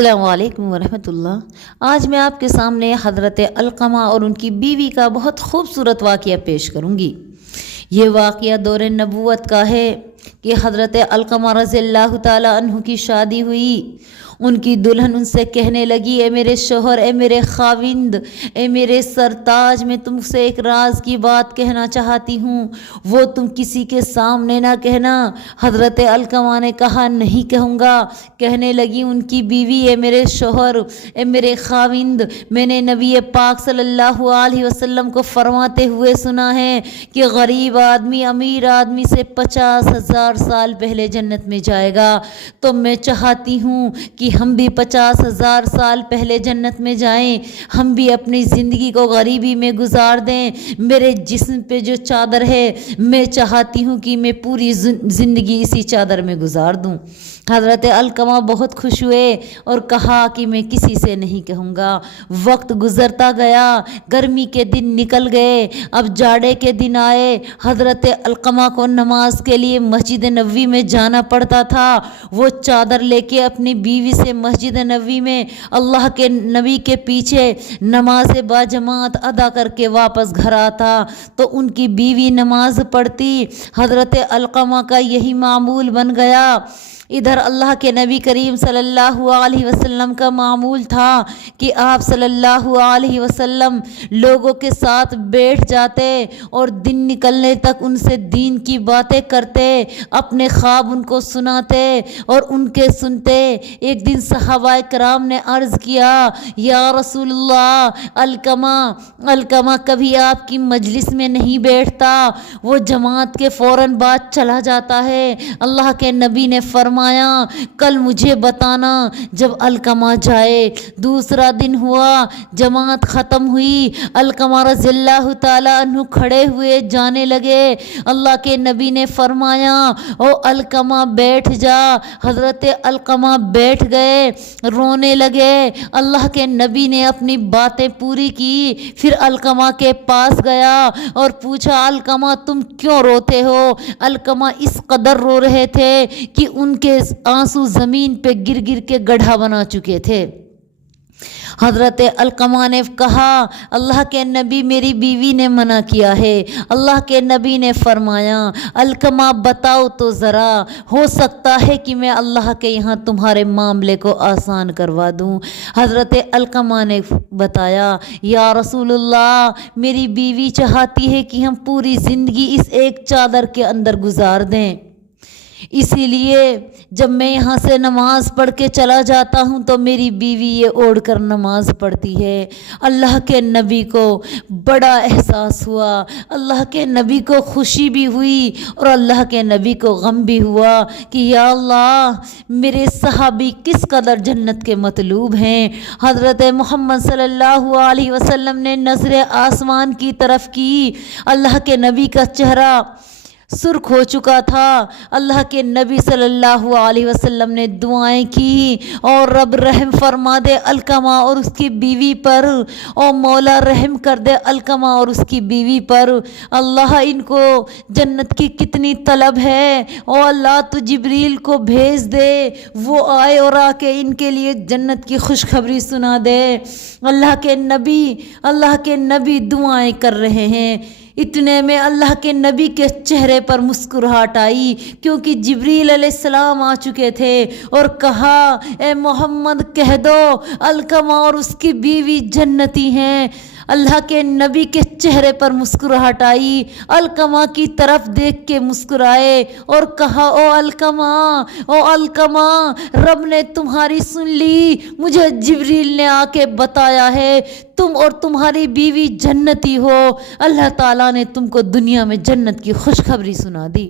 السلام علیکم ورحمۃ اللہ۔ آج میں آپ کے سامنے حضرت علقمہ اور ان کی بیوی کا بہت خوبصورت واقعہ پیش کروں گی۔ یہ واقعہ دور نبوت کا ہے کہ حضرت علقمہ رضی اللہ تعالیٰ عنہ کی شادی ہوئی۔ ان کی دلہن ان سے کہنے لگی، اے میرے شوہر، اے میرے خاوند، اے میرے سرتاج، میں تم سے ایک راز کی بات کہنا چاہتی ہوں، وہ تم کسی کے سامنے نہ کہنا۔ حضرت علقمہ نے کہا، نہیں کہوں گا۔ کہنے لگی ان کی بیوی، اے میرے شوہر، اے میرے خاوند، میں نے نبی پاک صلی اللہ علیہ وسلم کو فرماتے ہوئے سنا ہے کہ غریب آدمی امیر آدمی سے 50,000 سال پہلے جنت میں جائے گا۔ تو میں چاہتی ہوں کہ ہم بھی 50,000 سال پہلے جنت میں جائیں، ہم بھی اپنی زندگی کو غریبی میں گزار دیں۔ میرے جسم پہ جو چادر ہے، میں چاہتی ہوں کہ میں پوری زندگی اسی چادر میں گزار دوں۔ حضرت علقمہ بہت خوش ہوئے اور کہا کہ میں کسی سے نہیں کہوں گا۔ وقت گزرتا گیا، گرمی کے دن نکل گئے، اب جاڑے کے دن آئے۔ حضرت علقمہ کو نماز کے لیے مسجد نبوی میں جانا پڑتا تھا۔ وہ چادر لے کے اپنی بیوی سے مسجد نبوی میں اللہ کے نبی کے پیچھے نماز باجماعت ادا کر کے واپس گھر آتا تو ان کی بیوی نماز پڑھتی۔ حضرت علقمہ کا یہی معمول بن گیا۔ ادھر اللہ کے نبی کریم صلی اللہ علیہ وسلم کا معمول تھا کہ آپ صلی اللہ علیہ وسلم لوگوں کے ساتھ بیٹھ جاتے اور دن نکلنے تک ان سے دین کی باتیں کرتے، اپنے خواب ان کو سناتے اور ان کے سنتے۔ ایک دن صحابہ کرام نے عرض کیا، یا رسول اللہ، علقمہ کبھی آپ کی مجلس میں نہیں بیٹھتا، وہ جماعت کے فوراً بعد چلا جاتا ہے۔ اللہ کے نبی نے فرمایا، کل مجھے بتانا جب علقمہ جائے۔ دوسرا دن ہوا، جماعت ختم ہوئی، علقمہ رضی اللہ تعالیٰ عنہ کھڑے ہوئے جانے لگے۔ اللہ کے نبی نے فرمایا، او علقمہ بیٹھ جا۔ حضرت علقمہ بیٹھ گئے، رونے لگے۔ اللہ کے نبی نے اپنی باتیں پوری کی، پھر علقمہ کے پاس گیا اور پوچھا، علقمہ تم کیوں روتے ہو؟ علقمہ اس قدر رو رہے تھے کہ ان کے آنسو زمین پہ گر گر کے گڑھا بنا چکے تھے۔ حضرت علقمہ نے کہا، اللہ کے نبی، میری بیوی نے منع کیا ہے۔ اللہ کے نبی نے فرمایا، علقمہ بتاؤ تو ذرا، ہو سکتا ہے کہ میں اللہ کے یہاں تمہارے معاملے کو آسان کروا دوں۔ حضرت علقمہ نے بتایا، یا رسول اللہ، میری بیوی چاہتی ہے کہ ہم پوری زندگی اس ایک چادر کے اندر گزار دیں، اسی لیے جب میں یہاں سے نماز پڑھ کے چلا جاتا ہوں تو میری بیوی یہ اوڑھ کر نماز پڑھتی ہے۔ اللہ کے نبی کو بڑا احساس ہوا، اللہ کے نبی کو خوشی بھی ہوئی اور اللہ کے نبی کو غم بھی ہوا کہ یا اللہ، میرے صحابی کس قدر جنت کے مطلوب ہیں۔ حضرت محمد صلی اللہ علیہ وسلم نے نظر آسمان کی طرف کی، اللہ کے نبی کا چہرہ سرخ ہو چکا تھا۔ اللہ کے نبی صلی اللہ علیہ وسلم نے دعائیں کی، اور رب رحم فرما دے علقمہ اور اس کی بیوی پر، اور مولا رحم کر دے علقمہ اور اس کی بیوی پر۔ اللہ، ان کو جنت کی کتنی طلب ہے، اور اللہ تو جبریل کو بھیج دے، وہ آئے اور آ کے ان کے لیے جنت کی خوشخبری سنا دے۔ اللہ کے نبی دعائیں کر رہے ہیں۔ اتنے میں اللہ کے نبی کے چہرے پر مسکراہٹ آئی، کیونکہ جبریل علیہ السلام آ چکے تھے اور کہا، اے محمد کہہ دو علقمہ اور اس کی بیوی جنتی ہیں۔ اللہ کے نبی کے چہرے پر مسکراہٹ آئی، علقمہ کی طرف دیکھ کے مسکرائے اور کہا، او علقمہ، رب نے تمہاری سن لی، مجھے جبریل نے آ کے بتایا ہے تم اور تمہاری بیوی جنتی ہو، اللہ تعالیٰ نے تم کو دنیا میں جنت کی خوشخبری سنا دی۔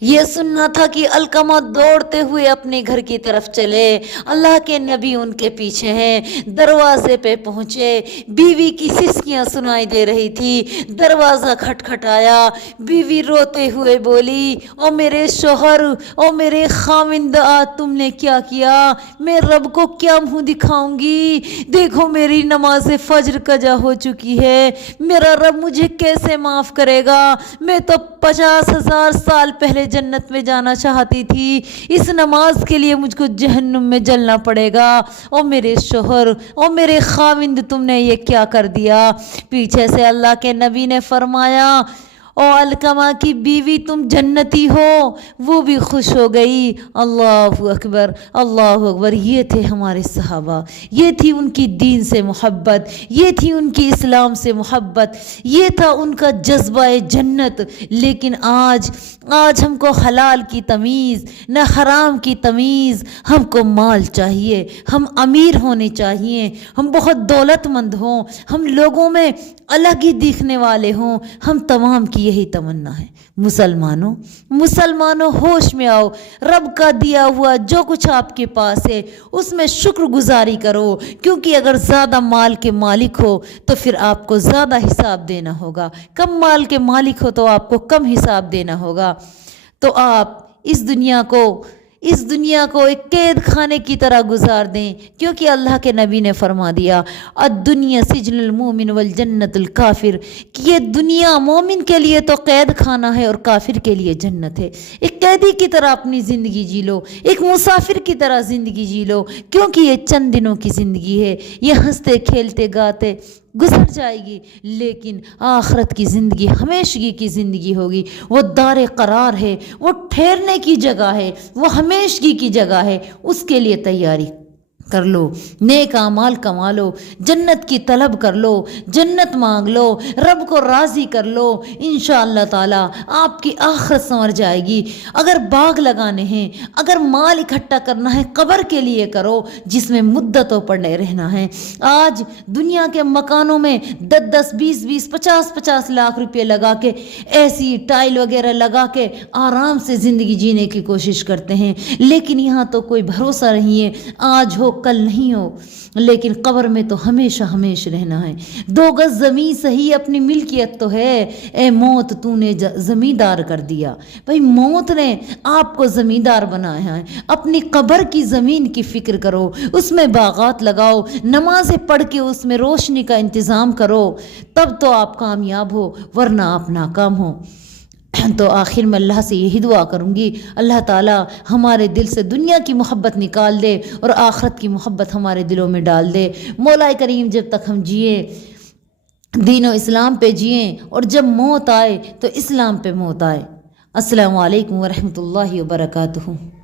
یہ سننا تھا کہ علقمہ دوڑتے ہوئے اپنے گھر کی طرف چلے۔ اللہ کے نبی ان کے پیچھے ہیں۔ دروازے پہ پہنچے، بیوی کی سسکیاں سنائی دے رہی تھی۔ دروازہ کھٹکھٹایا، بیوی روتے ہوئے بولی، او میرے شوہر، او میرے خاوند، آج تم نے کیا کیا؟ میں رب کو کیا منہ دکھاؤں گی؟ دیکھو میری نماز فجر قضا ہو چکی ہے، میرا رب مجھے کیسے معاف کرے گا؟ میں تو 50,000 سال پہلے جنت میں جانا چاہتی تھی، اس نماز کے لیے مجھ کو جہنم میں جلنا پڑے گا۔ او میرے شوہر، او میرے خاوند، تم نے یہ کیا کر دیا؟ پیچھے سے اللہ کے نبی نے فرمایا، او علقمہ کی بیوی تم جنتی ہو۔ وہ بھی خوش ہو گئی۔ اللہ اکبر، اللہ اکبر۔ یہ تھے ہمارے صحابہ، یہ تھی ان کی دین سے محبت، یہ تھی ان کی اسلام سے محبت، یہ تھا ان کا جذبہ جنت۔ لیکن آج ہم کو حلال کی تمیز نہ حرام کی تمیز، ہم کو مال چاہیے، ہم امیر ہونے چاہیے، ہم بہت دولت مند ہوں، ہم لوگوں میں الگ ہی دکھنے والے ہوں، ہم تمام کی یہی تمنا ہے۔ مسلمانوں ہوش میں آؤ، رب کا دیا ہوا جو کچھ آپ کے پاس ہے اس میں شکر گزاری کرو، کیونکہ اگر زیادہ مال کے مالک ہو تو پھر آپ کو زیادہ حساب دینا ہوگا، کم مال کے مالک ہو تو آپ کو کم حساب دینا ہوگا۔ تو آپ اس دنیا کو ایک قید خانے کی طرح گزار دیں، کیونکہ اللہ کے نبی نے فرما دیا، الدنیا سجن المومن والجنت الکافر، کہ یہ دنیا مومن کے لیے تو قید خانہ ہے اور کافر کے لیے جنت ہے۔ ایک قیدی کی طرح اپنی زندگی جی لو، ایک مسافر کی طرح زندگی جی لو، کیونکہ یہ چند دنوں کی زندگی ہے، یہ ہنستے کھیلتے گاتے گزر جائے گی، لیکن آخرت کی زندگی ہمیشگی کی زندگی ہوگی۔ وہ دار قرار ہے، وہ ٹھہرنے کی جگہ ہے، وہ ہمیشگی کی جگہ ہے۔ اس کے لیے تیاری کر لو، نیک اعمال کما لو، جنت کی طلب کر لو، جنت مانگ لو، رب کو راضی کر لو، انشاءاللہ تعالی آپ کی آخرت سنور جائے گی۔ اگر باغ لگانے ہیں، اگر مال اکٹھا کرنا ہے، قبر کے لیے کرو جس میں مدتوں پر رہنا ہے۔ آج دنیا کے مکانوں میں 10 20 50 لاکھ روپے لگا کے، ایسی ٹائل وغیرہ لگا کے آرام سے زندگی جینے کی کوشش کرتے ہیں، لیکن یہاں تو کوئی بھروسہ نہیں ہے، آج ہو کل نہیں ہو، لیکن قبر میں تو ہمیشہ رہنا ہے۔ 2 گز زمین صحیح اپنی ملکیت تو ہے، اے موت تو نے زمیندار کر دیا۔ بھائی موت نے آپ کو زمیندار بنایا ہے، اپنی قبر کی زمین کی فکر کرو، اس میں باغات لگاؤ، نمازیں پڑھ کے اس میں روشنی کا انتظام کرو، تب تو آپ کامیاب ہو، ورنہ آپ ناکام ہو۔ تو آخر میں اللہ سے یہی دعا کروں گی، اللہ تعالیٰ ہمارے دل سے دنیا کی محبت نکال دے اور آخرت کی محبت ہمارے دلوں میں ڈال دے۔ مولا کریم جب تک ہم جئیں دین و اسلام پہ جئیں، اور جب موت آئے تو اسلام پہ موت آئے۔ السلام علیکم ورحمۃ اللہ وبرکاتہ۔